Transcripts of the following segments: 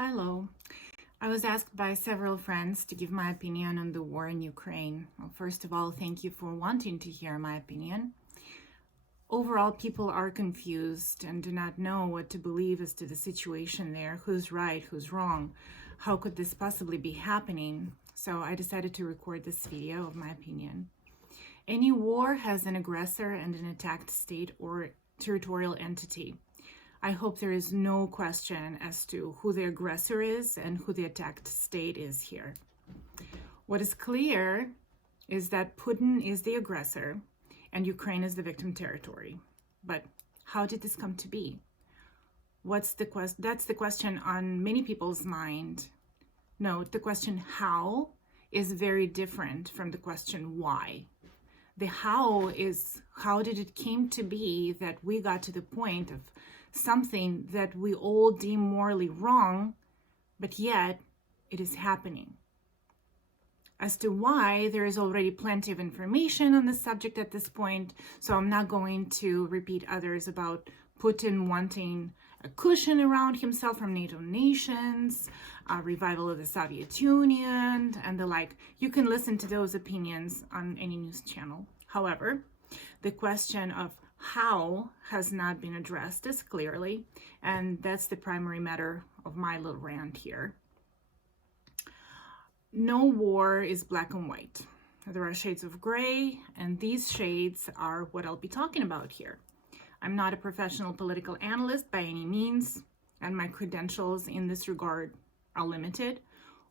Hello. I was asked by several friends to give my opinion on the war in Ukraine. Well, first of all, thank you for wanting to hear my opinion. Overall, people are confused and do not know what to believe as to the situation there. Who's right, who's wrong? How could this possibly be happening? So I decided to record this video of my opinion. Any war has an aggressor and an attacked state or territorial entity. I hope there is no question as to who the aggressor is and who the attacked state is here. What is clear is that Putin is the aggressor and Ukraine is the victim territory. But how did this come to be? That's the question on many people's mind. Note, the question how is very different from the question why. The how is, how did it came to be that we got to the point of something that we all deem morally wrong, but yet it is happening. As to why, there is already plenty of information on the subject at this point, so I'm not going to repeat others about Putin wanting a cushion around himself from NATO nations, revival of the Soviet Union, and the like. You can listen to those opinions on any news channel. However, the question of how has not been addressed as clearly, and that's the primary matter of my little rant here. No war is black and white. There are shades of gray, and these shades are what I'll be talking about here. I'm not a professional political analyst by any means, and my credentials in this regard are limited.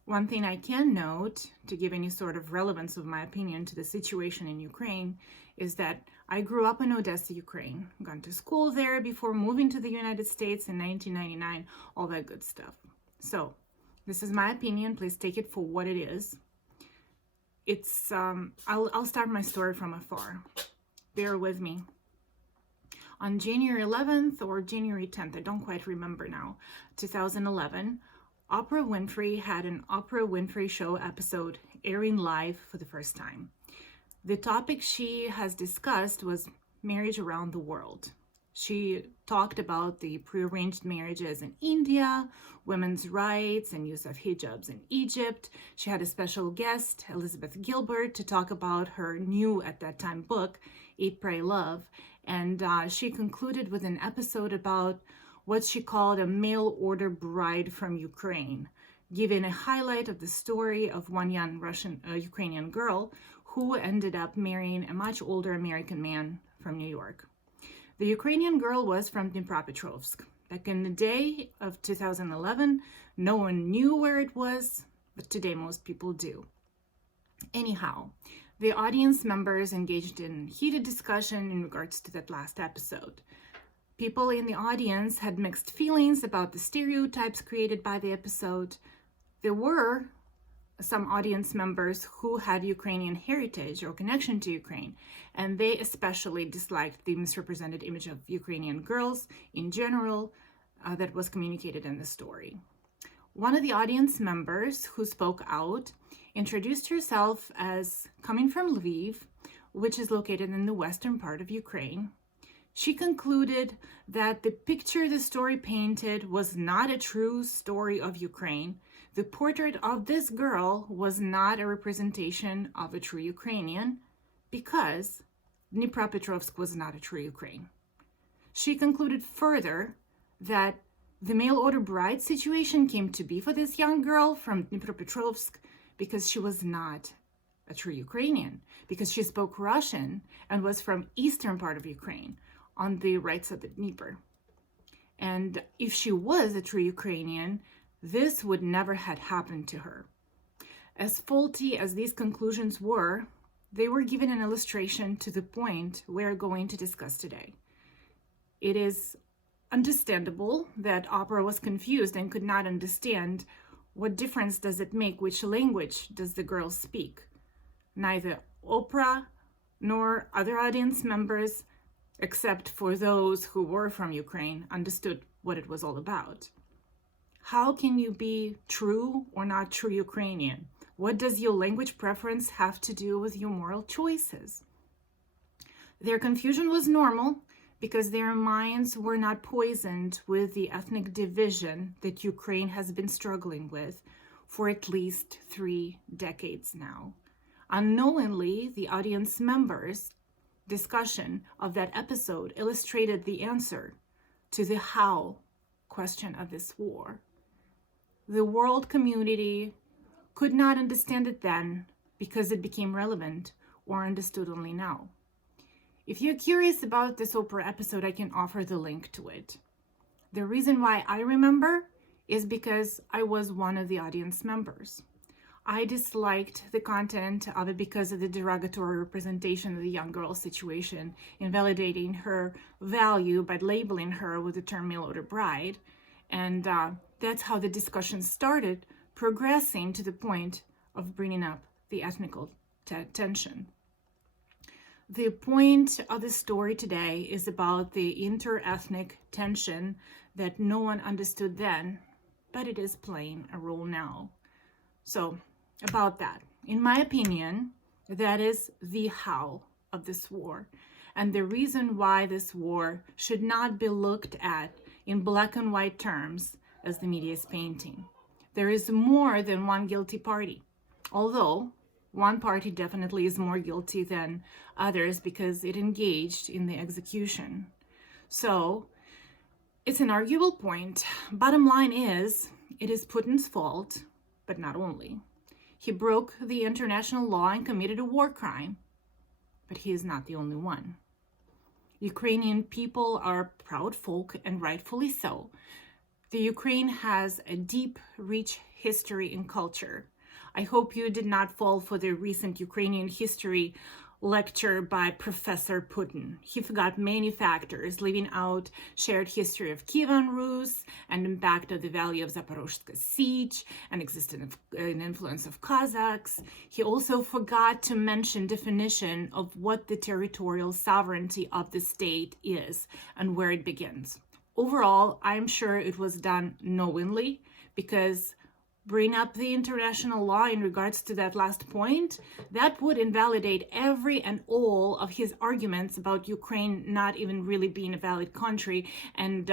One thing I can note, to give any sort of relevance of my opinion to the situation in Ukraine, is that I grew up in Odessa, Ukraine, gone to school there before moving to the United States in 1999, all that good stuff. So, this is my opinion. Please take it for what it is. It's, I'll start my story from afar. Bear with me. On January 11th or January 10th, I don't quite remember now, 2011, Oprah Winfrey had an Oprah Winfrey Show episode airing live for the first time. The topic she has discussed was marriage around the world. She talked about the prearranged marriages in India, women's rights and use of hijabs in Egypt. She had a special guest, Elizabeth Gilbert, to talk about her new, at that time, book, Eat, Pray, Love. And she concluded with an episode about what she called a mail order bride from Ukraine, giving a highlight of the story of one young Ukrainian girl who ended up marrying a much older American man from New York. The Ukrainian girl was from Dnipropetrovsk. Back in the day of 2011, no one knew where it was, but today most people do. Anyhow, the audience members engaged in heated discussion in regards to that last episode. People in the audience had mixed feelings about the stereotypes created by the episode. There were some audience members who had Ukrainian heritage or connection to Ukraine, and they especially disliked the misrepresented image of Ukrainian girls in general that was communicated in the story. One of the audience members who spoke out introduced herself as coming from Lviv, which is located in the western part of Ukraine. She concluded that the picture the story painted was not a true story of Ukraine. The portrait of this girl was not a representation of a true Ukrainian because Dnipropetrovsk was not a true Ukraine. She concluded further that the mail order bride situation came to be for this young girl from Dnipropetrovsk because she was not a true Ukrainian, because she spoke Russian and was from eastern part of Ukraine on the right side of the Dnieper. And if she was a true Ukrainian, this would never have happened to her. As faulty as these conclusions were, they were given an illustration to the point we're going to discuss today. It is understandable that Oprah was confused and could not understand what difference does it make which language does the girl speak. Neither Oprah nor other audience members, except for those who were from Ukraine, understood what it was all about. How can you be true or not true Ukrainian? What does your language preference have to do with your moral choices? Their confusion was normal because their minds were not poisoned with the ethnic division that Ukraine has been struggling with for at least 3 decades now. Unknowingly, the audience members' discussion of that episode illustrated the answer to the how question of this war. The world community could not understand it then because it became relevant or understood only now. If you're curious about this Oprah episode, I can offer the link to it. The reason why I remember is because I was one of the audience members. I disliked the content of it because of the derogatory representation of the young girl's situation, invalidating her value by labeling her with the term mail-order bride. And that's how the discussion started, progressing to the point of bringing up the ethnic tension. The point of the story today is about the inter-ethnic tension that no one understood then, but it is playing a role now. So, about that, in my opinion, that is the how of this war, and the reason why this war should not be looked at in black and white terms as the media is painting. There is more than one guilty party, although one party definitely is more guilty than others because it engaged in the execution. So it's an arguable point. Bottom line is, it is Putin's fault, but not only. He broke the international law and committed a war crime, but he is not the only one. Ukrainian people are proud folk, and rightfully so. The Ukraine has a deep, rich history and culture. I hope you did not fall for the recent Ukrainian history lecture by Professor Putin. He forgot many factors, leaving out shared history of Kievan Rus and impact of the Valley of Zaporozhye siege and an influence of Kazakhs. He also forgot to mention definition of what the territorial sovereignty of the state is and where it begins. Overall, I'm sure it was done knowingly, because bring up the international law in regards to that last point, that would invalidate every and all of his arguments about Ukraine not even really being a valid country, and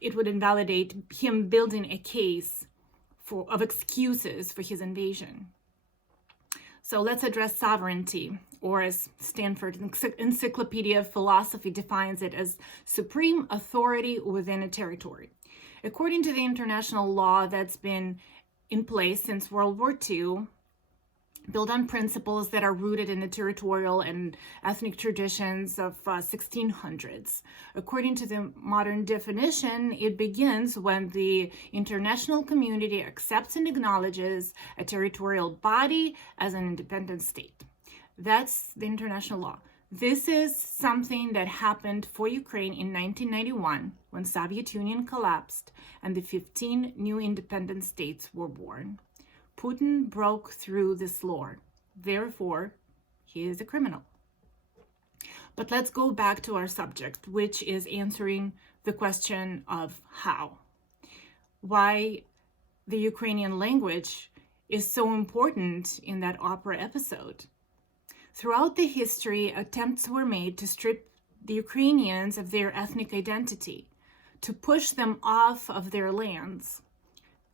it would invalidate him building a case of excuses for his invasion. So let's address sovereignty, or as Stanford Encyclopedia of Philosophy defines it, as supreme authority within a territory. According to the international law that's been in place since World War II, built on principles that are rooted in the territorial and ethnic traditions of 1600s. According to the modern definition, it begins when the international community accepts and acknowledges a territorial body as an independent state. That's the international law. This is something that happened for Ukraine in 1991 when Soviet Union collapsed and the 15 new independent states were born. Putin broke through this law. Therefore, he is a criminal. But let's go back to our subject, which is answering the question of how. Why the Ukrainian language is so important in that opera episode. Throughout the history, attempts were made to strip the Ukrainians of their ethnic identity, to push them off of their lands.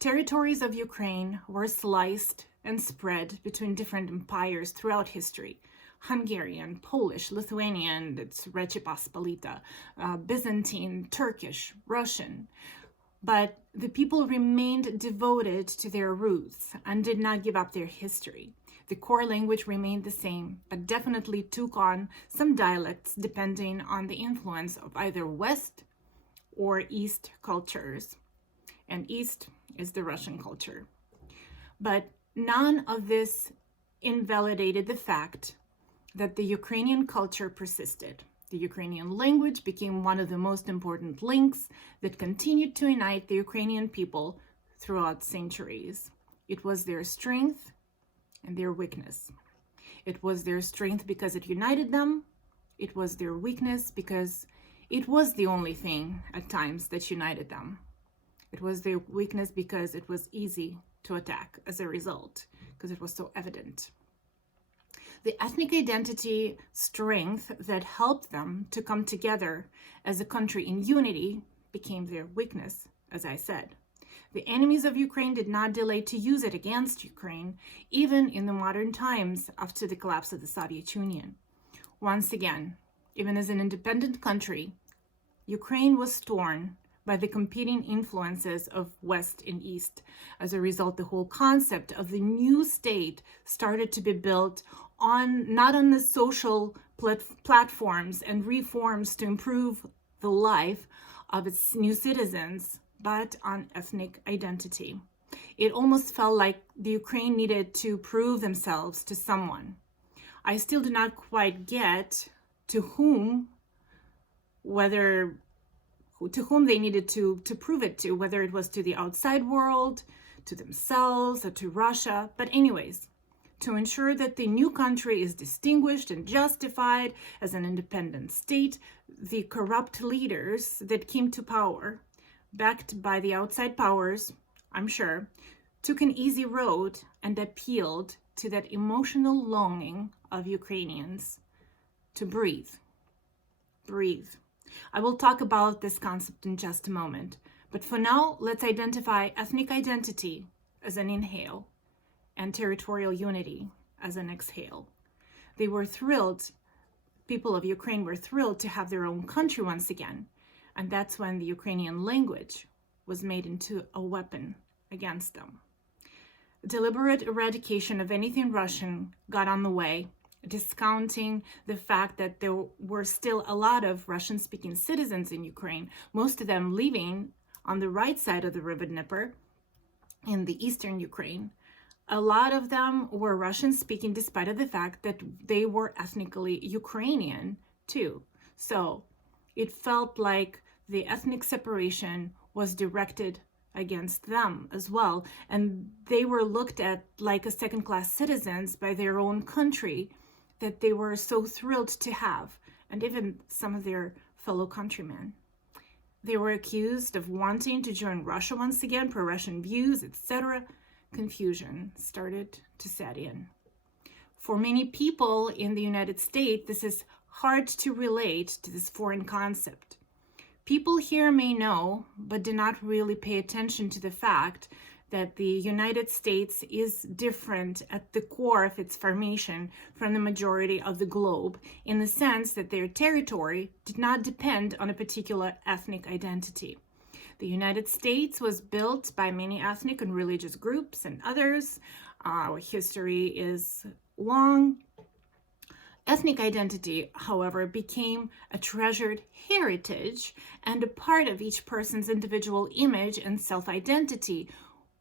Territories of Ukraine were sliced and spread between different empires throughout history. Hungarian, Polish, Lithuanian, it's Rzecha Pospolita, Byzantine, Turkish, Russian. But the people remained devoted to their roots and did not give up their history. The core language remained the same, but definitely took on some dialects depending on the influence of either West or East cultures. And East is the Russian culture. But none of this invalidated the fact that the Ukrainian culture persisted. The Ukrainian language became one of the most important links that continued to unite the Ukrainian people throughout centuries. It was their strength and their weakness. It was their strength because it united them. It was their weakness because it was the only thing at times that united them. It was their weakness because it was easy to attack as a result, because it was so evident. The ethnic identity strength that helped them to come together as a country in unity became their weakness, as I said. The enemies of Ukraine did not delay to use it against Ukraine, even in the modern times after the collapse of the Soviet Union. Once again, even as an independent country, Ukraine was torn by the competing influences of West and East. As a result, the whole concept of the new state started to be built on not on the social platforms and reforms to improve the life of its new citizens, but on ethnic identity. It almost felt like the Ukraine needed to prove themselves to someone. I still do not quite get to whom they needed to prove it to, whether it was to the outside world, to themselves, or to Russia. But anyways, to ensure that the new country is distinguished and justified as an independent state, the corrupt leaders that came to power, backed by the outside powers, I'm sure, took an easy road and appealed to that emotional longing of Ukrainians to breathe. Breathe. I will talk about this concept in just a moment, but for now, let's identify ethnic identity as an inhale and territorial unity as an exhale. They were thrilled, people of Ukraine were thrilled to have their own country once again, and that's when the Ukrainian language was made into a weapon against them. Deliberate eradication of anything Russian got on the way, discounting the fact that there were still a lot of Russian-speaking citizens in Ukraine, most of them living on the right side of the River Dnieper in the eastern Ukraine. A lot of them were Russian-speaking despite of the fact that they were ethnically Ukrainian too. So it felt like the ethnic separation was directed against them as well, and they were looked at like a second-class citizens by their own country that they were so thrilled to have, and even some of their fellow countrymen. They were accused of wanting to join Russia once again, pro-Russian views, etc. Confusion started to set in. For many people in the United States, this is hard to relate to this foreign concept. People here may know, but do not really pay attention to the fact that the United States is different at the core of its formation from the majority of the globe, in the sense that their territory did not depend on a particular ethnic identity. The United States was built by many ethnic and religious groups and others. Our history is long. Ethnic identity, however, became a treasured heritage and a part of each person's individual image and self-identity,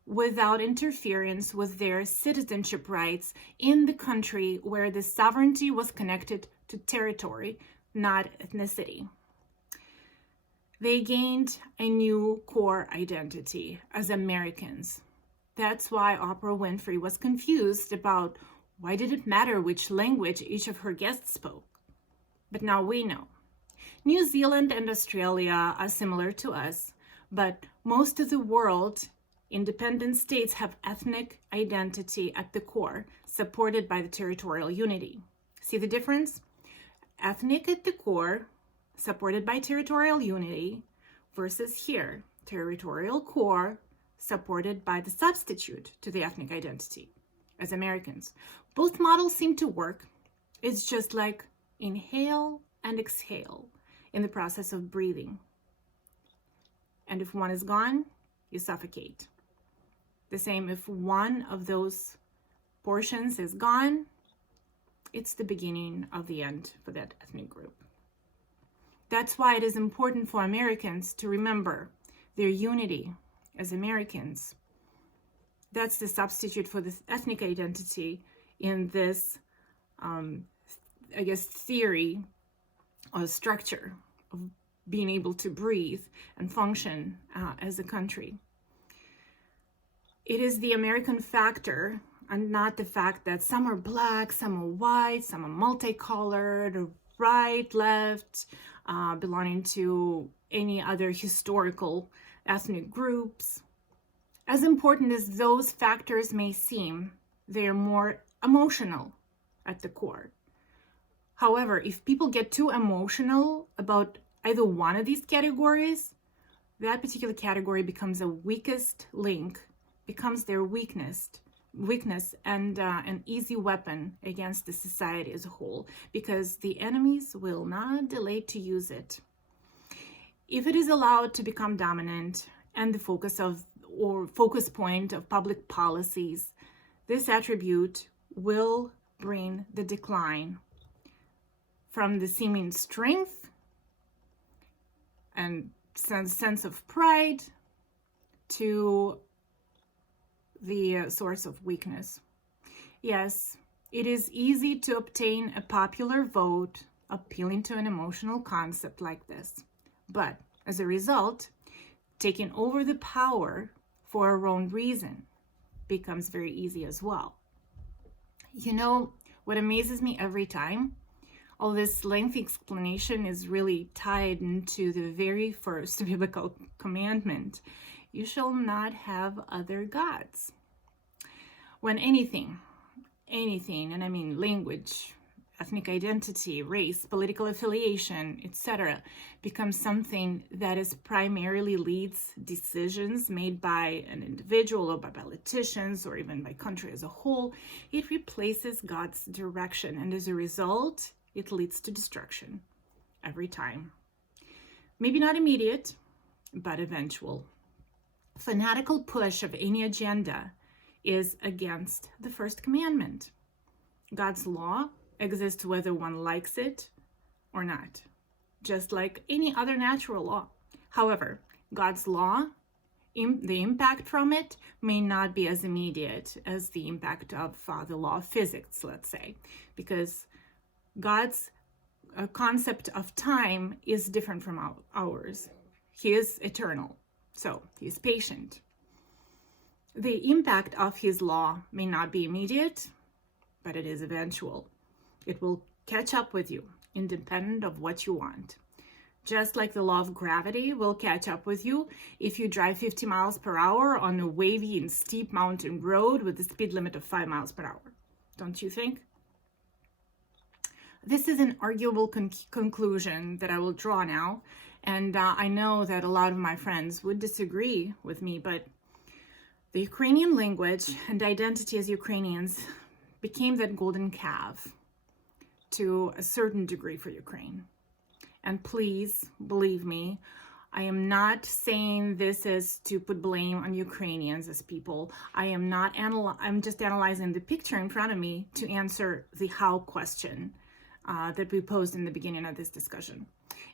without interference with their citizenship rights in the country where the sovereignty was connected to territory, not ethnicity. They gained a new core identity as Americans. That's why Oprah Winfrey was confused about why did it matter which language each of her guests spoke. But now we know. New Zealand and Australia are similar to us, but most of the world independent states have ethnic identity at the core, supported by the territorial unity. See the difference? Ethnic at the core, supported by territorial unity, versus here, territorial core, supported by the substitute to the ethnic identity, as Americans. Both models seem to work. It's just like inhale and exhale in the process of breathing. And if one is gone, you suffocate. The same if one of those portions is gone, it's the beginning of the end for that ethnic group. That's why it is important for Americans to remember their unity as Americans. That's the substitute for this ethnic identity in this, theory or structure of being able to breathe and function as a country. It is the American factor and not the fact that some are black, some are white, some are multicolored, right, left, belonging to any other historical ethnic groups. As important as those factors may seem, they are more emotional at the core. However, if people get too emotional about either one of these categories, that particular category becomes a weakest link, becomes their weakness and an easy weapon against the society as a whole, because the enemies will not delay to use it. If it is allowed to become dominant and the focus point of public policies, this attribute will bring the decline from the seeming strength and sense of pride to the source of weakness. Yes, it is easy to obtain a popular vote appealing to an emotional concept like this, but as a result, taking over the power for a wrong reason becomes very easy as well. You know, what amazes me every time? All this lengthy explanation is really tied into the very first biblical commandment: you shall not have other gods. When anything, and I mean language, ethnic identity, race, political affiliation, etc., becomes something that is primarily leads decisions made by an individual or by politicians or even by country as a whole, it replaces God's direction, and as a result, it leads to destruction every time. Maybe not immediate, but eventual. Fanatical push of any agenda is against the first commandment. God's law exists whether one likes it or not, just like any other natural law. However, God's law, the impact from it may not be as immediate as the impact of the law of physics, let's say, because God's concept of time is different from ours. He is eternal, so he is patient. The impact of his law may not be immediate, but it is eventual. It will catch up with you, independent of what you want. Just like the law of gravity will catch up with you if you drive 50 miles per hour on a wavy and steep mountain road with a speed limit of 5 miles per hour. Don't you think? This is an arguable conclusion that I will draw now, and I know that a lot of my friends would disagree with me, but the Ukrainian language and identity as Ukrainians became that golden calf to a certain degree for Ukraine. And please believe me, I am not saying this is to put blame on Ukrainians as people. I'm just analyzing the picture in front of me to answer the how question that we posed in the beginning of this discussion.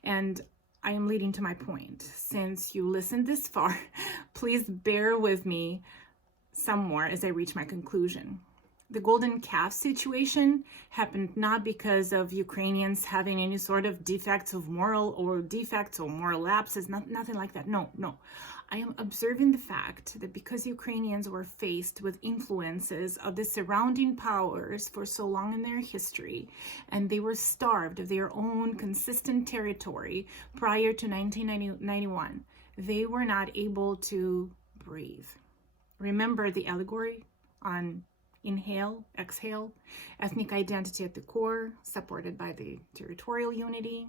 And I am leading to my point. Since you listened this far, please bear with me some more as I reach my conclusion. The golden calf situation happened not because of Ukrainians having any sort of defects or moral lapses, nothing like that. No. I am observing the fact that because Ukrainians were faced with influences of the surrounding powers for so long in their history, and they were starved of their own consistent territory prior to 1991, they were not able to breathe. Remember the allegory on inhale, exhale, ethnic identity at the core, supported by the territorial unity.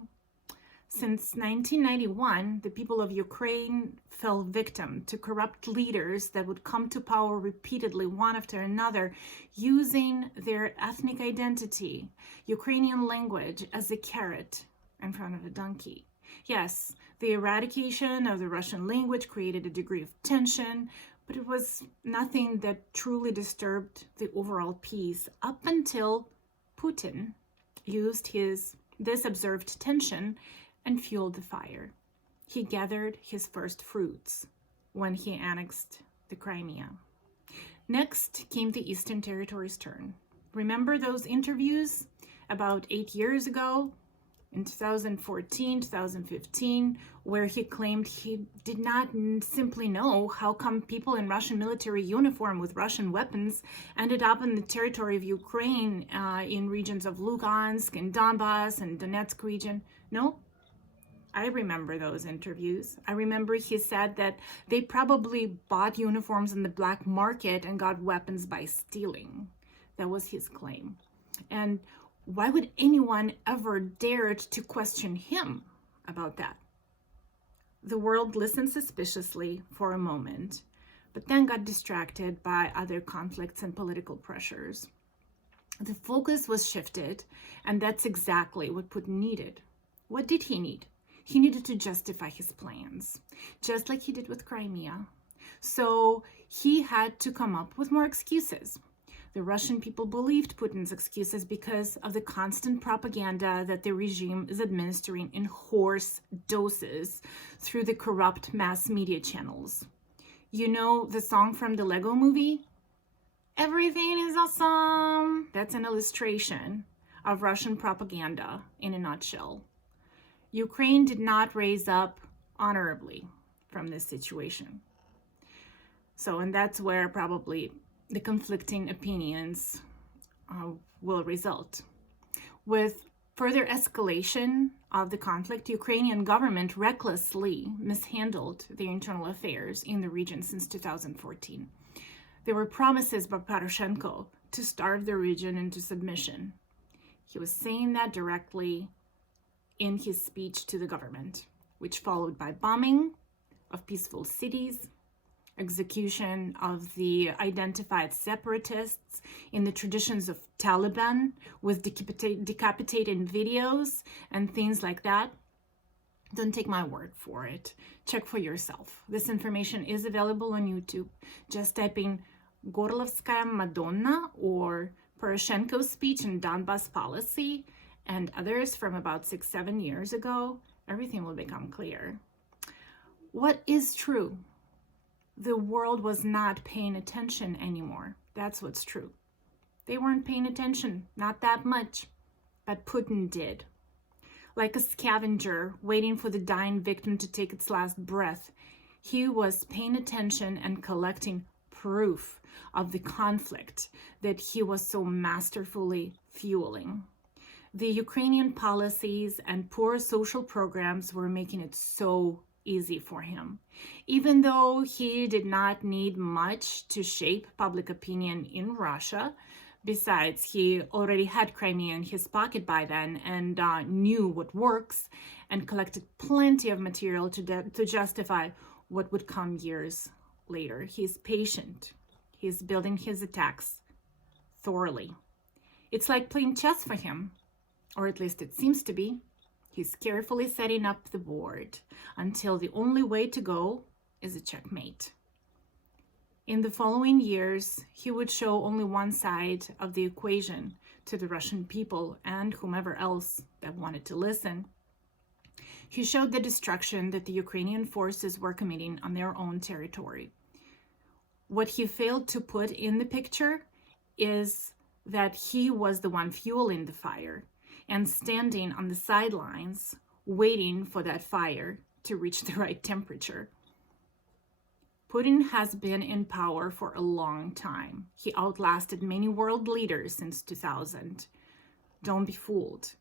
Since 1991, the people of Ukraine fell victim to corrupt leaders that would come to power repeatedly, one after another, using their ethnic identity, Ukrainian language, as a carrot in front of a donkey. Yes, the eradication of the Russian language created a degree of tension, but it was nothing that truly disturbed the overall peace up until Putin used this observed tension and fueled the fire. He gathered his first fruits when he annexed the Crimea. Next came the Eastern Territories' turn. Remember those interviews about 8 years ago, in 2014, 2015, where he claimed he did not simply know how come people in Russian military uniform with Russian weapons ended up in the territory of Ukraine in regions of Lugansk and Donbass and Donetsk region. No, I remember those interviews. I remember he said that they probably bought uniforms in the black market and got weapons by stealing. That was his claim. And why would anyone ever dare to question him about that? The world listened suspiciously for a moment, but then got distracted by other conflicts and political pressures. The focus was shifted, and that's exactly what Putin needed. What did he need? He needed to justify his plans, just like he did with Crimea. So he had to come up with more excuses. The Russian people believed Putin's excuses because of the constant propaganda that the regime is administering in horse doses through the corrupt mass media channels. You know the song from the Lego movie? Everything is awesome. That's an illustration of Russian propaganda in a nutshell. Ukraine did not raise up honorably from this situation. And that's where probably the conflicting opinions will result. With further escalation of the conflict, Ukrainian government recklessly mishandled their internal affairs in the region since 2014. There were promises by Poroshenko to starve the region into submission. He was saying that directly in his speech to the government, which followed by bombing of peaceful cities, execution of the identified separatists in the traditions of Taliban with decapitating videos and things like that. Don't take my word for it. Check for yourself. This information is available on YouTube. Just type in Gorlovskaya Madonna or Poroshenko's speech in Donbas policy and others from about 6-7 years ago. Everything will become clear. What is true? The world was not paying attention anymore. That's what's true. They weren't paying attention, not that much, but Putin did. Like a scavenger waiting for the dying victim to take its last breath, he was paying attention and collecting proof of the conflict that he was so masterfully fueling. The Ukrainian policies and poor social programs were making it so easy for him. Even though he did not need much to shape public opinion in Russia, besides he already had Crimea in his pocket by then and knew what works and collected plenty of material to justify what would come years later. He's patient. He's building his attacks thoroughly. It's like playing chess for him, or at least it seems to be. He's carefully setting up the board until the only way to go is a checkmate. In the following years, he would show only one side of the equation to the Russian people and whomever else that wanted to listen. He showed the destruction that the Ukrainian forces were committing on their own territory. What he failed to put in the picture is that he was the one fueling the fire and standing on the sidelines waiting for that fire to reach the right temperature. Putin has been in power for a long time. He outlasted many world leaders since 2000. Don't be fooled.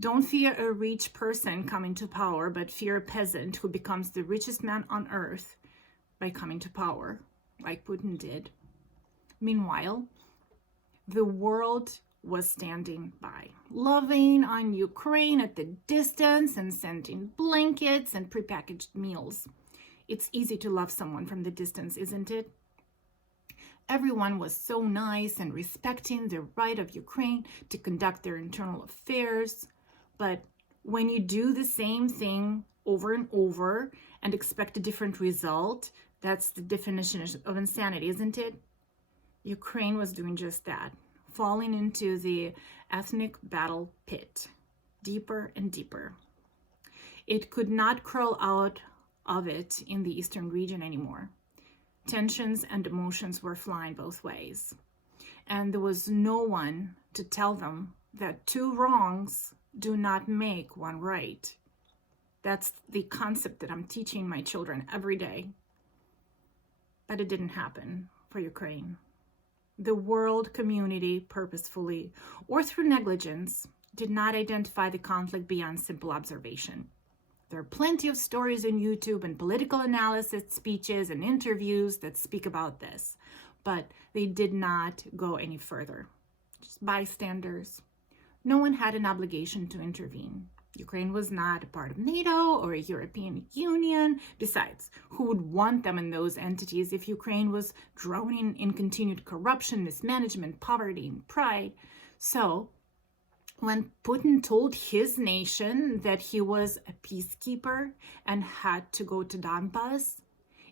Don't fear a rich person coming to power, but fear a peasant who becomes the richest man on earth by coming to power, like Putin did. Meanwhile, the world was standing by, loving on Ukraine at the distance and sending blankets and prepackaged meals. It's easy to love someone from the distance, isn't it? Everyone was so nice and respecting the right of Ukraine to conduct their internal affairs. But when you do the same thing over and over and expect a different result, that's the definition of insanity, isn't it? Ukraine was doing just that, falling into the ethnic battle pit, deeper and deeper. It could not crawl out of it in the eastern region anymore. Tensions and emotions were flying both ways. And there was no one to tell them that two wrongs do not make one right. That's the concept that I'm teaching my children every day. But it didn't happen for Ukraine. The world community purposefully or through negligence did not identify the conflict beyond simple observation. There are plenty of stories on YouTube and political analysis, speeches, and interviews that speak about this, but they did not go any further. just bystanders. No one had an obligation to intervene. Ukraine was not a part of NATO or a European Union. Besides, who would want them in those entities if Ukraine was drowning in continued corruption, mismanagement, poverty, and pride? So, when Putin told his nation that he was a peacekeeper and had to go to Donbass,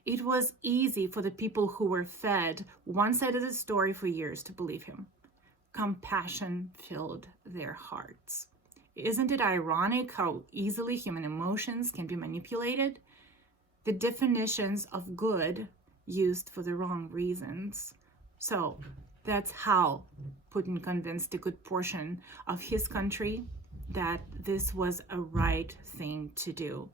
it was easy for the people who were fed one side of the story for years to believe him. Compassion filled their hearts. Isn't it ironic how easily human emotions can be manipulated? The definitions of good used for the wrong reasons. So that's how Putin convinced a good portion of his country that this was a right thing to do.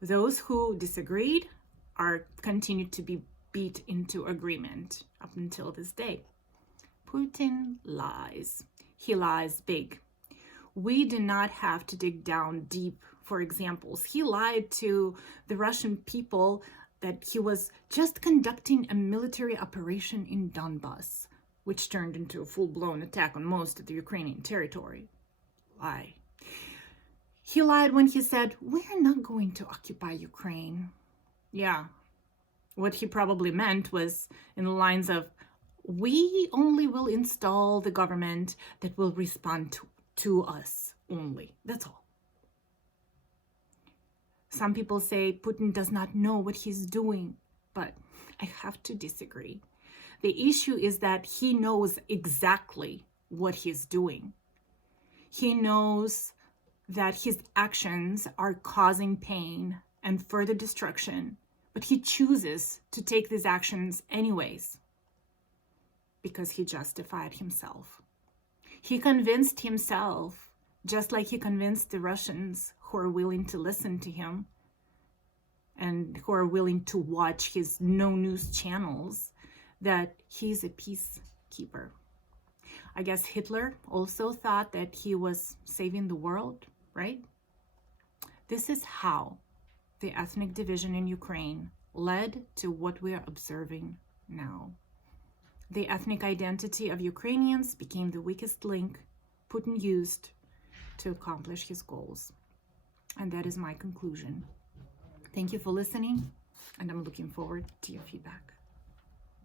Those who disagreed are continued to be beat into agreement up until this day. Putin lies. He lies big. We do not have to dig down deep for examples. He lied to the Russian people that he was just conducting a military operation in Donbass, which turned into a full-blown attack on most of the Ukrainian territory. Lie. He lied when he said, "We're not going to occupy Ukraine." Yeah, what he probably meant was in the lines of, "We only will install the government that will respond to us only. That's all." Some people say Putin does not know what he's doing, but I have to disagree. The issue is that he knows exactly what he's doing. He knows that his actions are causing pain and further destruction, but he chooses to take these actions anyways because he justified himself. He convinced himself, just like he convinced the Russians who are willing to listen to him and who are willing to watch his no-news channels, that he's a peacekeeper. I guess Hitler also thought that he was saving the world, right? This is how the ethnic division in Ukraine led to what we are observing now. The ethnic identity of Ukrainians became the weakest link Putin used to accomplish his goals. And that is my conclusion. Thank you for listening, and I'm looking forward to your feedback.